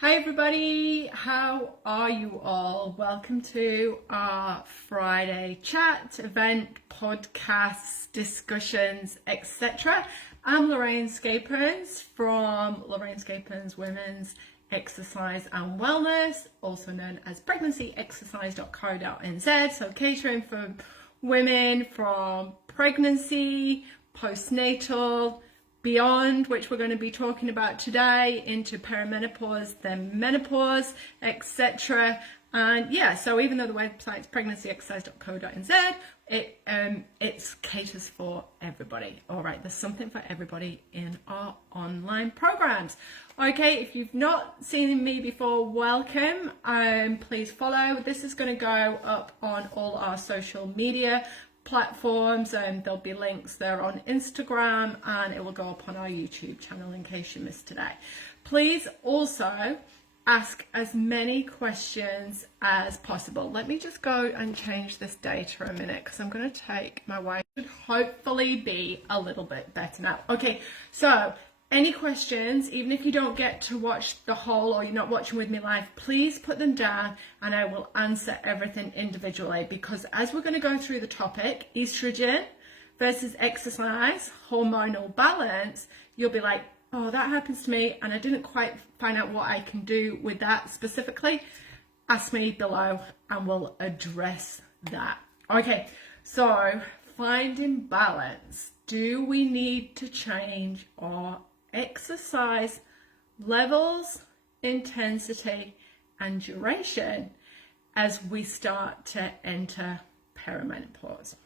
Hi everybody, how are you all? Welcome to our Friday chat, event, podcasts, discussions, etc. I'm Lorraine Scapers from Lorraine Scapers Women's Exercise and Wellness, also known as pregnancyexercise.co.nz. So catering for women from pregnancy, postnatal, beyond, which we're going to be talking about today, into perimenopause, then menopause, etc. And yeah, so even though the website's pregnancyexercise.co.nz, it caters for everybody. All right, there's something for everybody in our online programs. Okay, if you've not seen me before, welcome. Please follow. This is going to go up on all our social media platforms, and there'll be links there on Instagram, and it will go up on our YouTube channel in case you missed today. Please also ask as many questions as possible. Let me just go and change this data a minute because I'm going to take my way. Should hopefully be a little bit better now. Okay, so any questions, even if you don't get to watch the whole or you're not watching with me live, please put them down and I will answer everything individually, because as we're going to go through the topic, estrogen versus exercise, hormonal balance, you'll be like, oh, that happens to me and I didn't quite find out what I can do with that specifically. Ask me below and we'll address that. Okay, so finding balance. Do we need to change our exercise levels, intensity and duration as we start to enter perimenopause?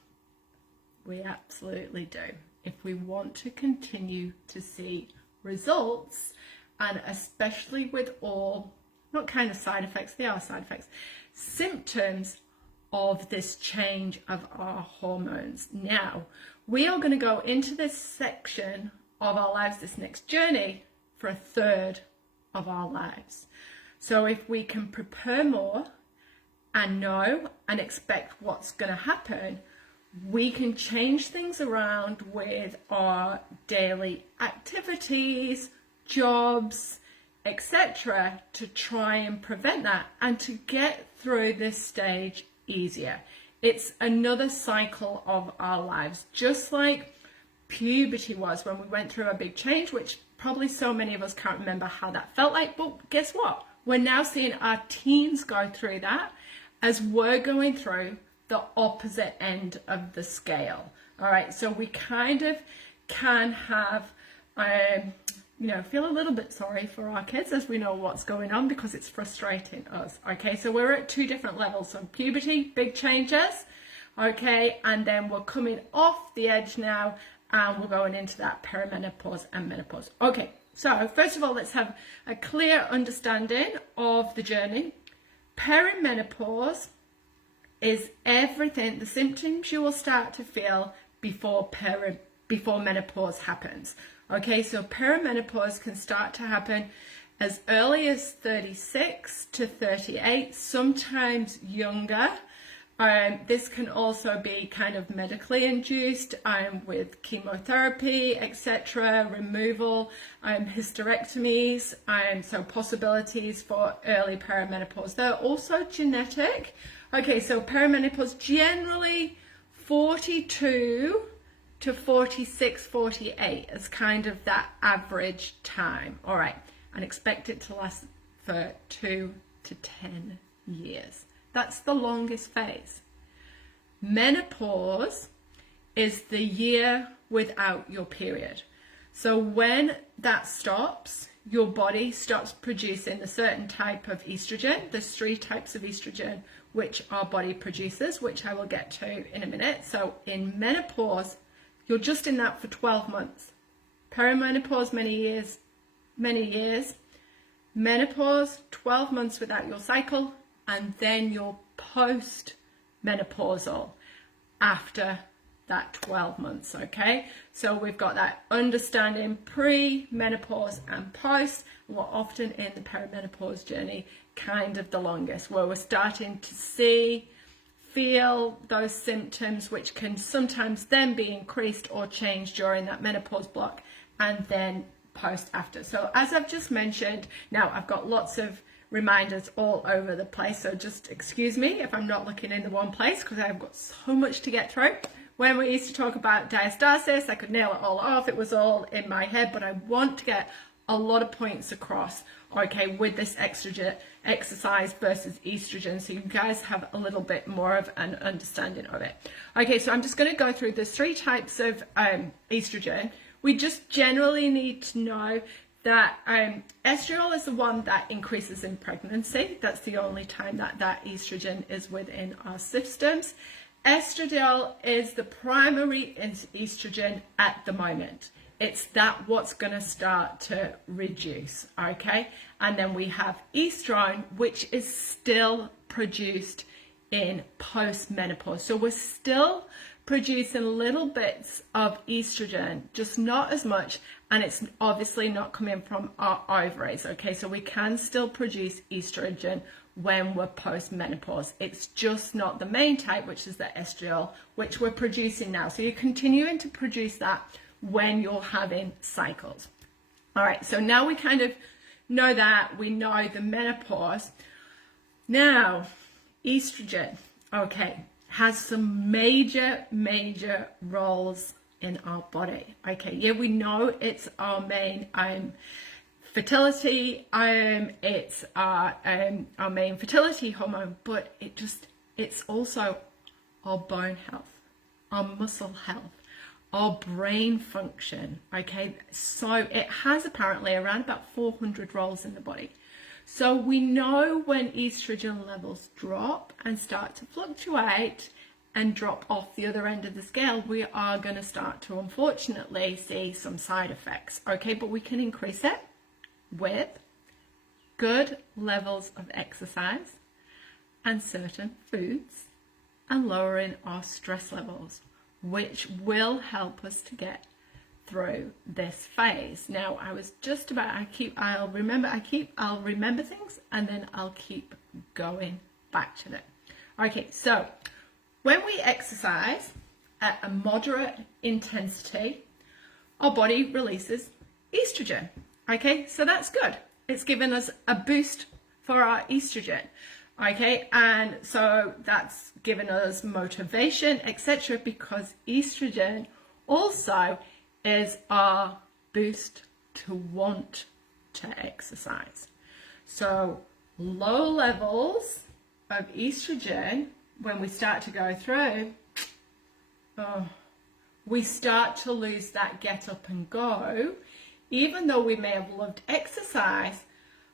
We absolutely do, if we want to continue to see results, and especially with all, not kind of side effects, they are side effects, symptoms of this change of our hormones. Now, we are going to go into this section of our lives, this next journey, for a third of our lives. So if we can prepare more and know and expect what's going to happen, we can change things around with our daily activities, jobs, etc., to try and prevent that and to get through this stage easier. It's another cycle of our lives, just like puberty was when we went through a big change, which probably so many of us can't remember how that felt like. But guess what? We're now seeing our teens go through that as we're going through the opposite end of the scale. All right, so we kind of can have, feel a little bit sorry for our kids as we know what's going on, because it's frustrating us. Okay, so we're at two different levels. So puberty, big changes. Okay, and then we're coming off the edge now, and we're going into that perimenopause and menopause. Okay, so first of all, let's have a clear understanding of the journey. Perimenopause is everything, the symptoms you will start to feel before menopause happens. Okay, so perimenopause can start to happen as early as 36 to 38, sometimes younger. This can also be kind of medically induced with chemotherapy, etc., removal, hysterectomies, so possibilities for early perimenopause. They're also genetic. Okay, so perimenopause generally 42 to 46, 48 is kind of that average time. All right, and expect it to last for 2 to 10 years. That's the longest phase. Menopause is the year without your period. So when that stops, your body stops producing a certain type of estrogen. There's 3 types of estrogen which our body produces, which I will get to in a minute. So in menopause, you're just in that for 12 months. Perimenopause, many years. Menopause, 12 months without your cycle, and then you're post-menopausal after that 12 months, okay? So we've got that understanding pre-menopause and post. We're often in the perimenopause journey kind of the longest, where we're starting to feel those symptoms, which can sometimes then be increased or changed during that menopause block, and then post after. So as I've just mentioned, now I've got lots of reminders all over the place, so just excuse me if I'm not looking in the one place, because I've got so much to get through. When we used to talk about diastasis, I could nail it all off. It was all in my head, but I want to get a lot of points across, okay, with this exercise versus estrogen, so you guys have a little bit more of an understanding of it. Okay, so I'm just going to go through. There's 3 types of estrogen. We just generally need to know that estriol is the one that increases in pregnancy. That's the only time that that estrogen is within our systems. Estradiol is the primary estrogen at the moment. It's that what's going to start to reduce, okay? And then we have estrone, which is still produced in post-menopause. So we're still producing little bits of estrogen, just not as much, and it's obviously not coming from our ovaries, okay? So we can still produce estrogen when we're post-menopause. It's just not the main type, which is the estriol, which we're producing now. So you're continuing to produce that when you're having cycles. All right, so now we kind of know that. We know the menopause. Now, estrogen, okay, has some major roles in our body. Okay, yeah, we know it's our main fertility, it's our main fertility hormone, but it's also our bone health, our muscle health, our brain function, okay? So it has apparently around about 400 roles in the body. So we know when estrogen levels drop and start to fluctuate and drop off the other end of the scale, we are going to start to unfortunately see some side effects, okay? But we can increase it with good levels of exercise and certain foods and lowering our stress levels, which will help us to get through this phase. Now, I was just about, I'll remember things and then I'll keep going back to them. Okay, so when we exercise at a moderate intensity, our body releases estrogen. Okay, so that's good. It's given us a boost for our estrogen. Okay, and so that's given us motivation, etc., because estrogen also is our boost to want to exercise. So low levels of estrogen, when we start to go through, we start to lose that get up and go. Even though we may have loved exercise,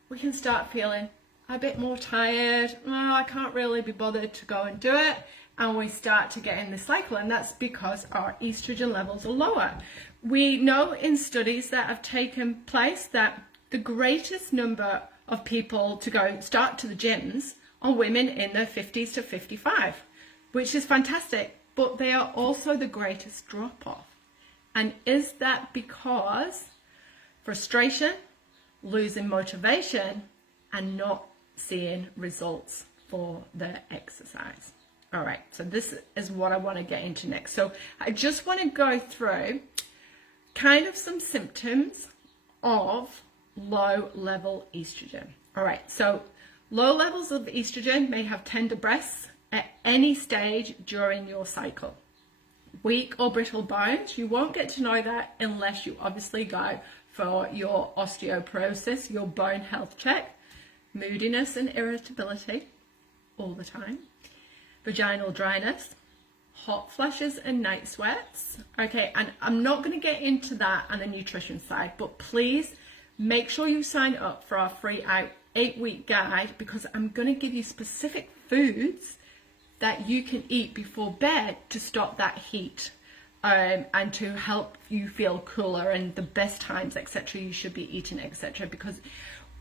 we can start feeling a bit more tired. Oh, I can't really be bothered to go and do it. And we start to get in the cycle, and that's because our estrogen levels are lower. We know in studies that have taken place that the greatest number of people to start to the gyms are women in their 50s to 55, which is fantastic, but they are also the greatest drop-off. And is that because frustration, losing motivation, and not seeing results for the exercise? All right, so this is what I want to get into next. So I just want to go through kind of some symptoms of low level estrogen. All right, so low levels of estrogen may have tender breasts at any stage during your cycle. Weak or brittle bones, you won't get to know that unless you obviously go for your osteoporosis, your bone health check. Moodiness and irritability all the time. Vaginal dryness, hot flashes and night sweats. Okay, and I'm not going to get into that on the nutrition side, but please make sure you sign up for our free 8-week guide, because I'm going to give you specific foods that you can eat before bed to stop that heat and to help you feel cooler, and the best times, etc., you should be eating, etc., because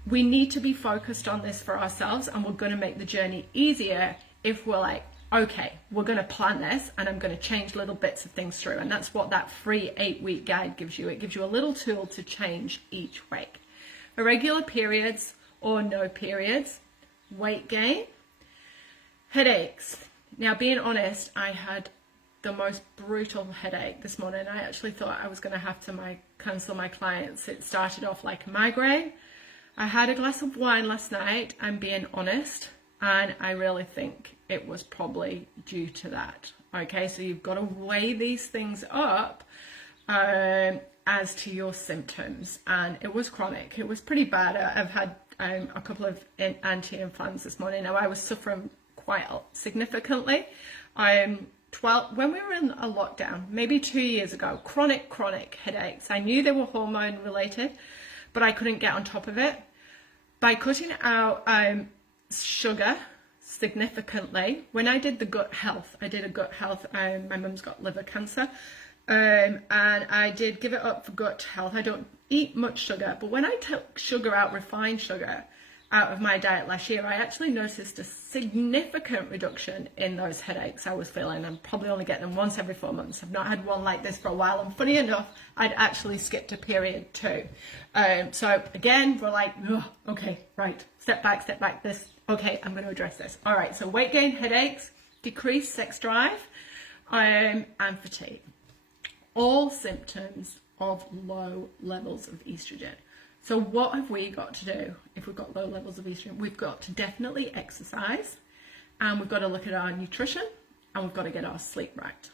we need to be focused on this for ourselves, and we're going to make the journey easier if we're like, okay, we're going to plan this and I'm going to change little bits of things through. And that's what that free 8-week guide gives you. It gives you a little tool to change each week. Irregular periods or no periods, weight gain, headaches. Now, being honest, I had the most brutal headache this morning. I actually thought I was going to have to cancel my clients. It started off like a migraine. I had a glass of wine last night, I'm being honest, and I really think it was probably due to that. Okay, so you've got to weigh these things up as to your symptoms, and it was chronic. It was pretty bad. I've had a couple of anti-inflammatories this morning. Now, I was suffering quite significantly. When we were in a lockdown, maybe 2 years ago, chronic headaches. I knew they were hormone related, but I couldn't get on top of it. By cutting out sugar significantly, when I did the gut health, my mum's got liver cancer, and I did give it up for gut health. I don't eat much sugar, but when I took sugar out, refined sugar, out of my diet last year, I actually noticed a significant reduction in those headaches I was feeling. I'm probably only getting them once every 4 months. I've not had one like this for a while, and funny enough, I'd actually skipped a period too. So again, we're like, okay, right, step back, okay, I'm going to address this. All right, so weight gain, headaches, decreased sex drive, and fatigue. All symptoms of low levels of estrogen. So what have we got to do if we've got low levels of estrogen? We've got to definitely exercise, and we've got to look at our nutrition, and we've got to get our sleep right.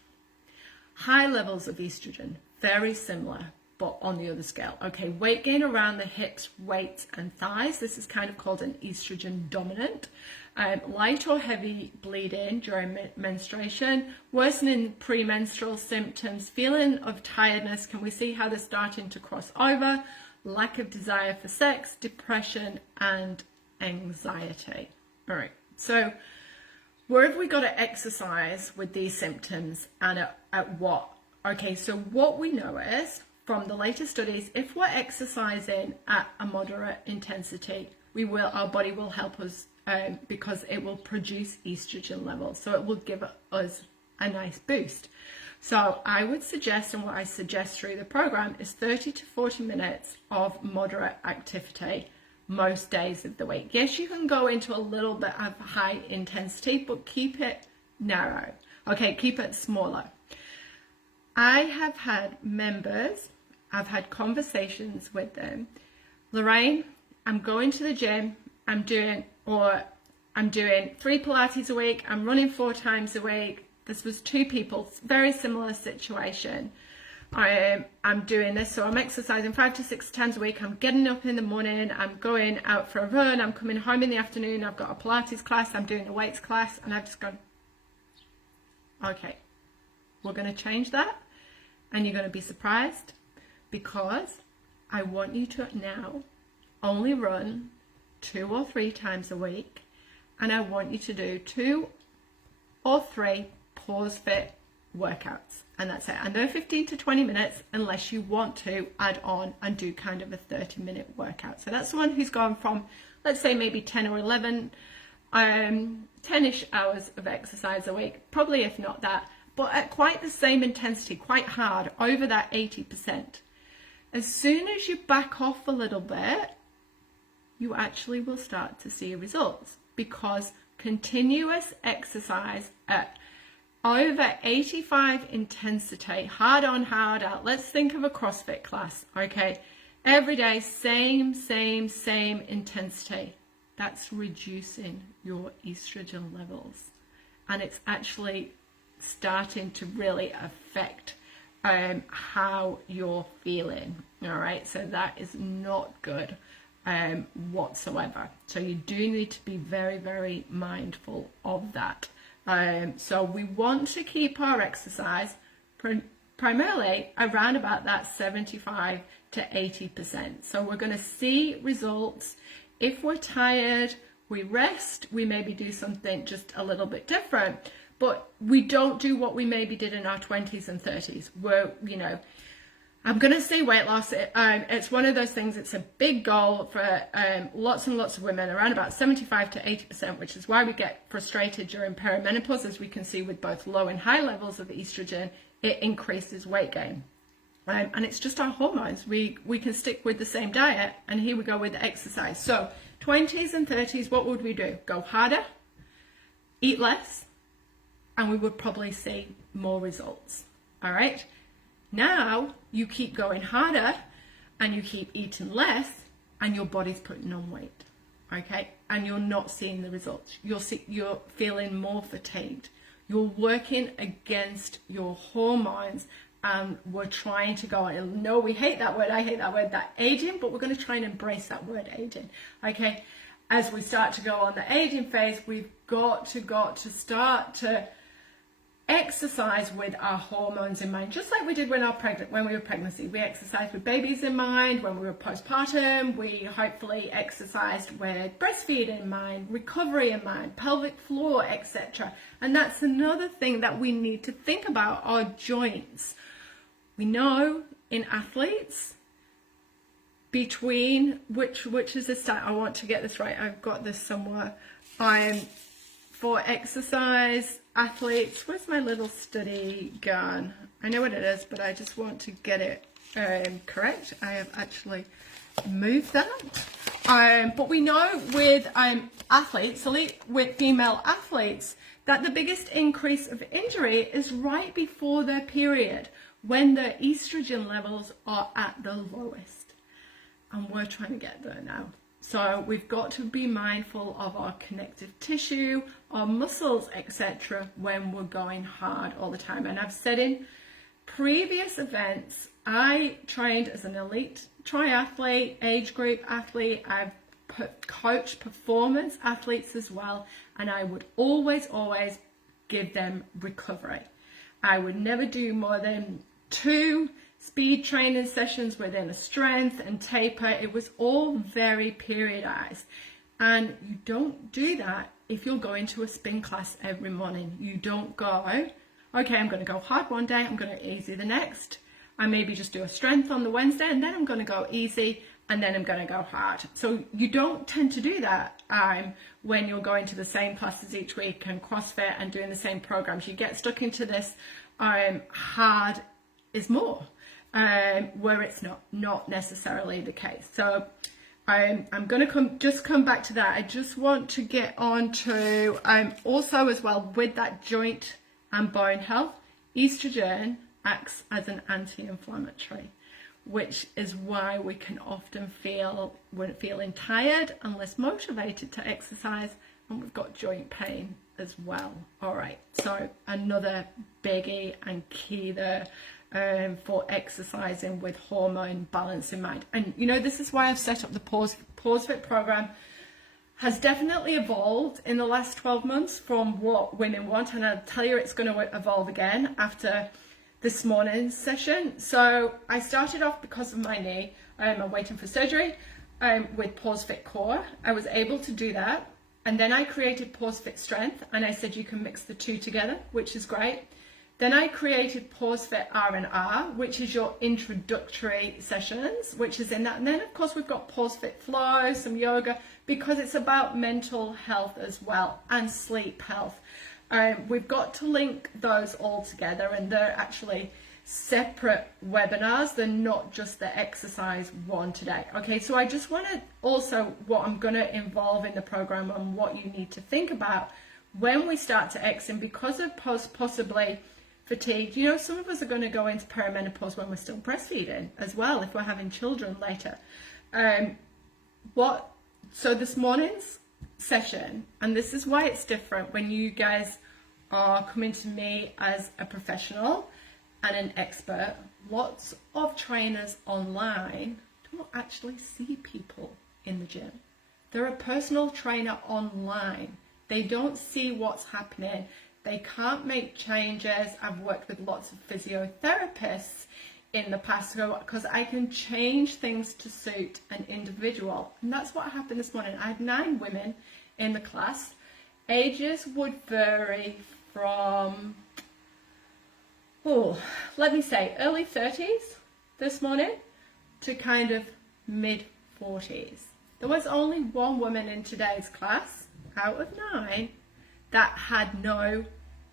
High levels of estrogen, very similar, but on the other scale. Okay, weight gain around the hips, weights, and thighs. This is kind of called an estrogen dominant. Light or heavy bleeding during menstruation, worsening premenstrual symptoms, feeling of tiredness. Can we see how they're starting to cross over? Lack of desire for sex, depression, and anxiety. All right, so where have we got to exercise with these symptoms, and at what? Okay, so what we know is, from the latest studies, if we're exercising at a moderate intensity, our body will help us because it will produce estrogen levels. So it will give us a nice boost. So I would suggest, and what I suggest through the program, is 30 to 40 minutes of moderate activity most days of the week. Yes, you can go into a little bit of high intensity, but keep it narrow. Okay, keep it smaller. I have had members, I've had conversations with them. Lorraine, I'm going to the gym, I'm doing 3 Pilates a week, I'm running 4 times a week. This was 2 people, very similar situation. I'm doing this, so I'm exercising 5 to 6 times a week. I'm getting up in the morning, I'm going out for a run, I'm coming home in the afternoon, I've got a Pilates class, I'm doing a weights class, and I've just gone, okay, we're going to change that, and you're going to be surprised, because I want you to now only run 2 or 3 times a week, and I want you to do 2 or 3 pause fit workouts, and that's it. And no 15 to 20 minutes unless you want to add on and do kind of a 30-minute workout. So that's someone who's gone from, let's say, maybe 10 or 11 10-ish hours of exercise a week, probably, if not that, but at quite the same intensity, quite hard, over that 80%. As soon as you back off a little bit, you actually will start to see results, because continuous exercise at over 85 intensity, hard on, hard out. Let's think of a CrossFit class, okay? Every day, same intensity. That's reducing your estrogen levels. And it's actually starting to really affect how you're feeling, all right? So that is not good whatsoever. So you do need to be very, very mindful of that. So we want to keep our exercise primarily around about that 75 to 80%. So we're going to see results. If we're tired, we rest, we maybe do something just a little bit different, but we don't do what we maybe did in our 20s and 30s, where, you know, I'm going to say weight loss. It's one of those things, it's a big goal for lots and lots of women, around about 75 to 80%, which is why we get frustrated during perimenopause. As we can see with both low and high levels of estrogen, it increases weight gain. And it's just our hormones. We can stick with the same diet, and here we go with the exercise. So 20s and 30s, what would we do? Go harder, eat less, and we would probably see more results. All right. Now you keep going harder and you keep eating less and your body's putting on weight. Okay. And you're not seeing the results. You're feeling more fatigued. You're working against your hormones, and we're trying to go, no, we hate that word. I hate that word, that aging, but we're going to try and embrace that word aging. Okay. As we start to go on the aging phase, we've got to start to exercise with our hormones in mind, just like we did when we were pregnancy. We exercised with babies in mind. When we were postpartum, we hopefully exercised with breastfeeding in mind, recovery in mind, pelvic floor, etc. And that's another thing that we need to think about, our joints. We know in athletes, between which is the stat, I want to get this right, I've got this somewhere, for exercise athletes, where's my little study gone? I know what it is, but I just want to get it correct. I have actually moved that. But we know with athletes, with female athletes, that the biggest increase of injury is right before their period, when the estrogen levels are at the lowest. And we're trying to get there now. So we've got to be mindful of our connective tissue, our muscles, etc. when we're going hard all the time. And I've said in previous events, I trained as an elite triathlete, age group athlete. I've coached performance athletes as well. And I would always give them recovery. I would never do more than 2 speed training sessions within a strength and taper. It was all very periodized, and you don't do that if you're going to a spin class every morning. You don't go, okay, I'm going to go hard one day, I'm going to easy the next, I maybe just do a strength on the Wednesday, and then I'm going to go easy, and then I'm going to go hard. So you don't tend to do that when you're going to the same classes each week and CrossFit and doing the same programs. You get stuck into this hard is more. Where it's not necessarily the case. So I'm going to come back to that. I just want to get on to also as well with that joint and bone health. Estrogen acts as an anti-inflammatory, which is why we can often feel when feeling tired and less motivated to exercise, and we've got joint pain as well. All right, so another biggie and key there. For exercising with hormone balance in mind. And you know, this is why I've set up the Pause Fit program. Has definitely evolved in the last 12 months from what women want, and I'll tell you it's going to evolve again after this morning's session. So I started off because of my knee. I'm waiting for surgery with Pause Fit Core. I was able to do that, and then I created Pause Fit Strength, and I said you can mix the two together, which is great. Then I created Pause Fit R&R, which is your introductory sessions, which is in that. And then, of course, we've got Pause Fit Flow, some yoga, because it's about mental health as well and sleep health. We've got to link those all together, and they're actually separate webinars. They're not just the exercise one today. Okay, so I just want to also what I'm going to involve in the program and what you need to think about when we start to X, and because of possibly fatigued. You know, some of us are going to go into perimenopause when we're still breastfeeding as well, if we're having children later. So this morning's session, and this is why it's different when you guys are coming to me as a professional and an expert. Lots of trainers online don't actually see people in the gym. They're a personal trainer online. They don't see what's happening. They can't make changes. I've worked with lots of physiotherapists in the past because I can change things to suit an individual. And that's what happened this morning. I had 9 women in the class. Ages would vary from, let me say early 30s this morning to kind of mid 40s. There was only 1 woman in today's class out of 9 that had no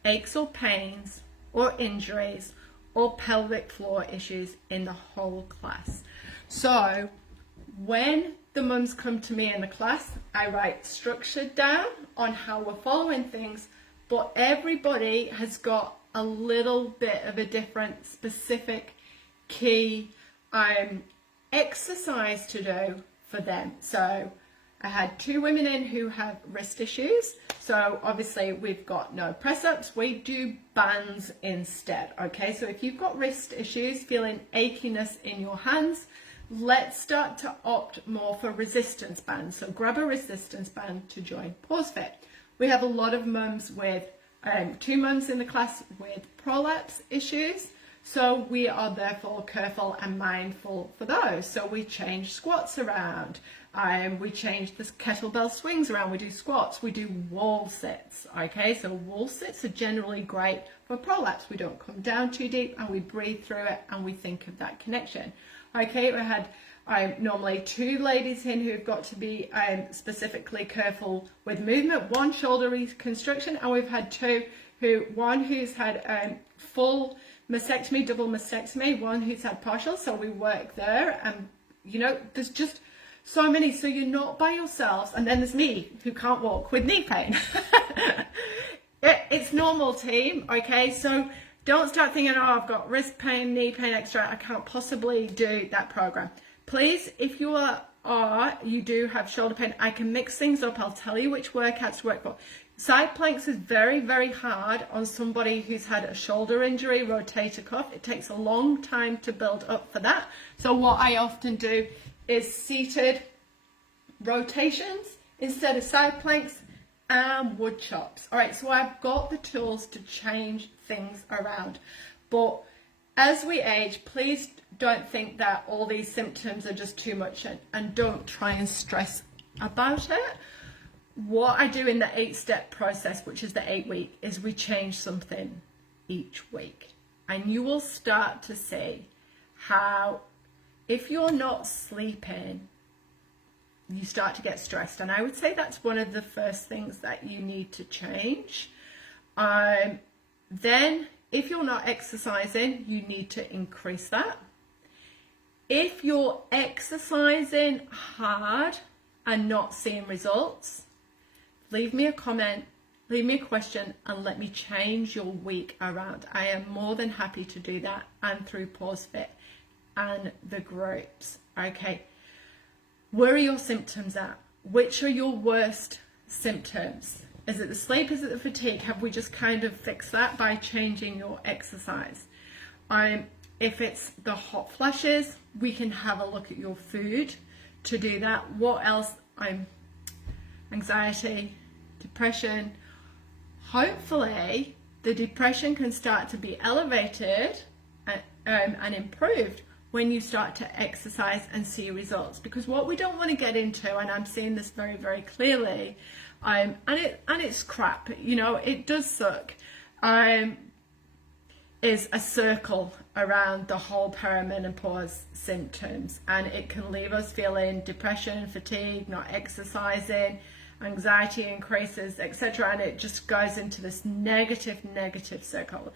aches or pains or injuries or pelvic floor issues in the whole class. So when the mums come to me in the class, I write structure down on how we're following things, but everybody has got a little bit of a different specific key exercise to do for them. So I had 2 women in who have wrist issues. So obviously we've got no press ups, we do bands instead. Okay, so if you've got wrist issues, feeling achiness in your hands, let's start to opt more for resistance bands. So grab a resistance band to join Pause Fit. We have a lot of mums with 2 mums in the class with prolapse issues. So we are therefore careful and mindful for those. So we change squats around. We change the kettlebell swings around. We do squats. We do wall sits. Okay, so wall sits are generally great for prolapse. We don't come down too deep and we breathe through it and we think of that connection. Okay, we had normally 2 ladies in who've got to be specifically careful with movement. 1 shoulder reconstruction, and we've had 2 one who's had full mastectomy, double mastectomy, 1 who's had partial. So we work there, and you know, there's just so many. So you're not by yourselves. And then there's me who can't walk with knee pain. It's normal, team. Okay, so don't start thinking, oh, I've got wrist pain, knee pain extra, I can't possibly do that program. Please, if you you do have shoulder pain, I can mix things up. I'll tell you which workouts to work for. Side planks is very, very hard on somebody who's had a shoulder injury, rotator cuff. It takes a long time to build up for that. So what I often do is seated rotations instead of side planks and wood chops. All right, so I've got the tools to change things around. But as we age, please don't think that all these symptoms are just too much, and don't try and stress about it. What I do in the 8-step process, which is the 8-week, is we change something each week. And you will start to see how, if you're not sleeping, you start to get stressed. And I would say that's one of the first things that you need to change. Then, if you're not exercising, you need to increase that. If you're exercising hard and not seeing results, leave me a comment, leave me a question, and let me change your week around. I am more than happy to do that, and through Pause Fit and the groups. Okay, where are your symptoms at? Which are your worst symptoms? Is it the sleep? Is it the fatigue? Have we just kind of fixed that by changing your exercise? If it's the hot flashes, we can have a look at your food to do that. What else? Anxiety, depression. Hopefully the depression can start to be elevated and improved when you start to exercise and see results. Because what we don't want to get into, and I'm seeing this very, very clearly, and it's crap, you know, it does suck, is a circle around the whole perimenopause symptoms, and it can leave us feeling depression, fatigue, not exercising, anxiety increases, etc., and it just goes into this negative circle.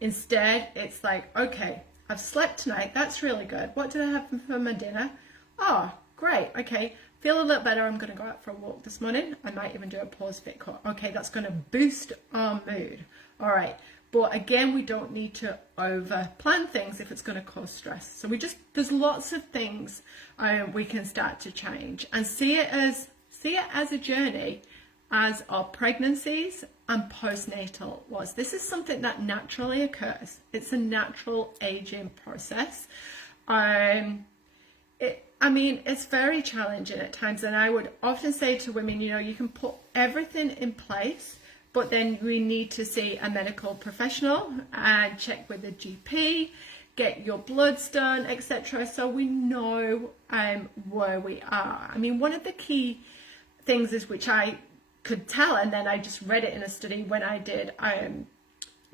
Instead, it's like, okay, I've slept tonight, that's really good. What did I have for my dinner? Oh, great, okay, feel a little better, I'm going to go out for a walk this morning. I might even do a Pause Fit call. Okay, that's going to boost our mood. All right, but again, we don't need to over plan things if it's going to cause stress. So there's lots of things we can start to change, and see it as a journey, as our pregnancies and postnatal was. This is something that naturally occurs. It's a natural aging process. It's very challenging at times, and I would often say to women, you know, you can put everything in place, but then we need to see a medical professional and check with the GP, get your bloods done, etc., so we know where we are. I mean, one of the key things is, which I could tell, and then I just read it in a study when I did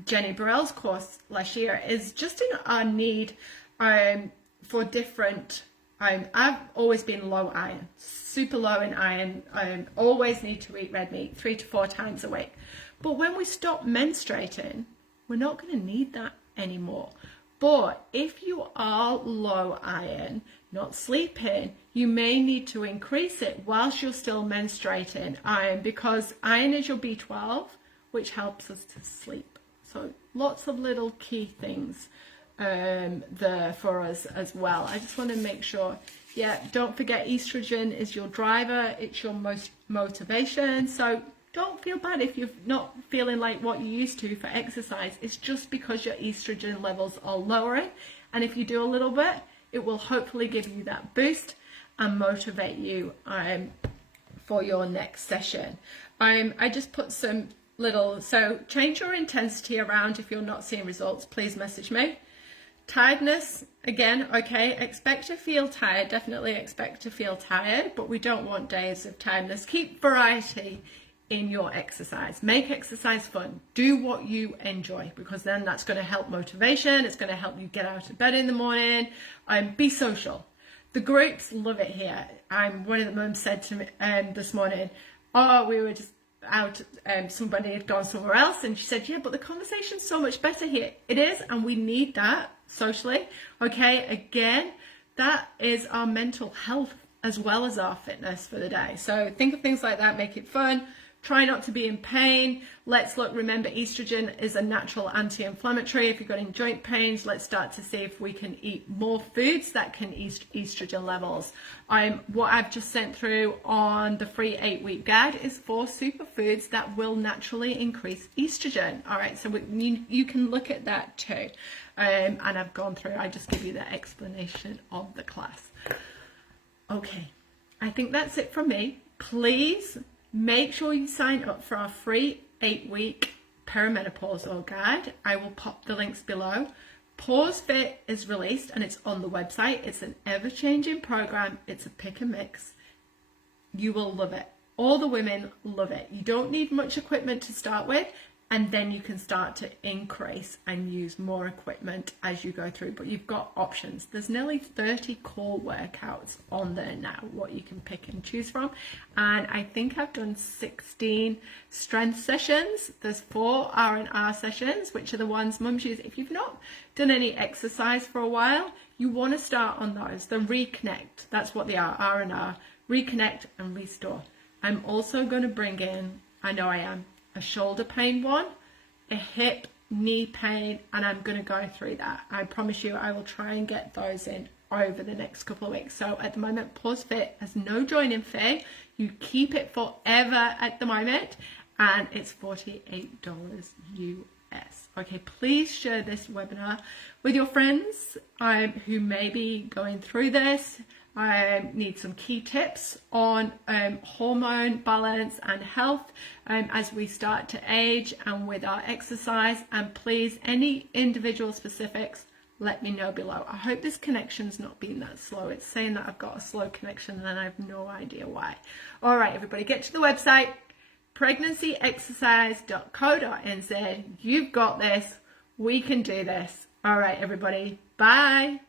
Jenny Burrell's course last year, is just in our need for different. I've always been low iron, super low in iron. I always need to eat red meat 3 to 4 times a week. But when we stop menstruating, we're not going to need that anymore. But if you are low iron, not sleeping, you may need to increase it whilst you're still menstruating. Because iron is your B12, which helps us to sleep. So lots of little key things there for us as well. I just want to make sure, yeah, don't forget estrogen is your driver, it's your most motivation. So don't feel bad if you're not feeling like what you used to for exercise. It's just because your estrogen levels are lowering, and if you do a little bit, it will hopefully give you that boost and motivate you for your next session. I just put some little, so change your intensity around. If you're not seeing results, please message me. Tiredness, again, okay, expect to feel tired, definitely expect to feel tired, but we don't want days of tiredness. Keep variety in your exercise. Make exercise fun. Do what you enjoy, because then that's going to help motivation. It's going to help you get out of bed in the morning. Be social. The groups love it here. One of the mums said to me this morning, oh, we were just out, somebody had gone somewhere else, and she said, yeah, but the conversation's so much better here. It is, and we need that socially. Okay, again, that is our mental health as well as our fitness for the day. So think of things like that, make it fun. Try not to be in pain. Let's look, remember, estrogen is a natural anti-inflammatory. If you've got any joint pains, let's start to see if we can eat more foods that can ease estrogen levels. What I've just sent through on the free 8-week guide is 4 superfoods that will naturally increase estrogen. All right, so you can look at that too. And I've gone through, I just give you the explanation of the class. Okay, I think that's it from me. Please make sure you sign up for our free 8-week perimenopausal guide. I will pop the links below. Pause Fit is released and it's on the website. It's an ever-changing program. It's a pick and mix. You will love it. All the women love it. You don't need much equipment to start with, and then you can start to increase and use more equipment as you go through, but you've got options. There's nearly 30 core workouts on there now, what you can pick and choose from. And I think I've done 16 strength sessions. There's 4 R&R sessions, which are the ones mums use. If you've not done any exercise for a while, you want to start on those. The reconnect, that's what they are, R&R, reconnect and restore. I'm also going to bring in, I know I am, a shoulder pain one, a hip, knee pain, and I'm going to go through that. I promise you I will try and get those in over the next couple of weeks. So at the moment, Pause Fit has no joining fee. You keep it forever at the moment, and it's $48 US. Okay, please share this webinar with your friends who may be going through this. I need some key tips on hormone balance and health as we start to age and with our exercise. And please, any individual specifics, let me know below. I hope this connection's not been that slow. It's saying that I've got a slow connection and I have no idea why. All right, everybody, get to the website, pregnancyexercise.co.nz. You've got this. We can do this. All right, everybody. Bye.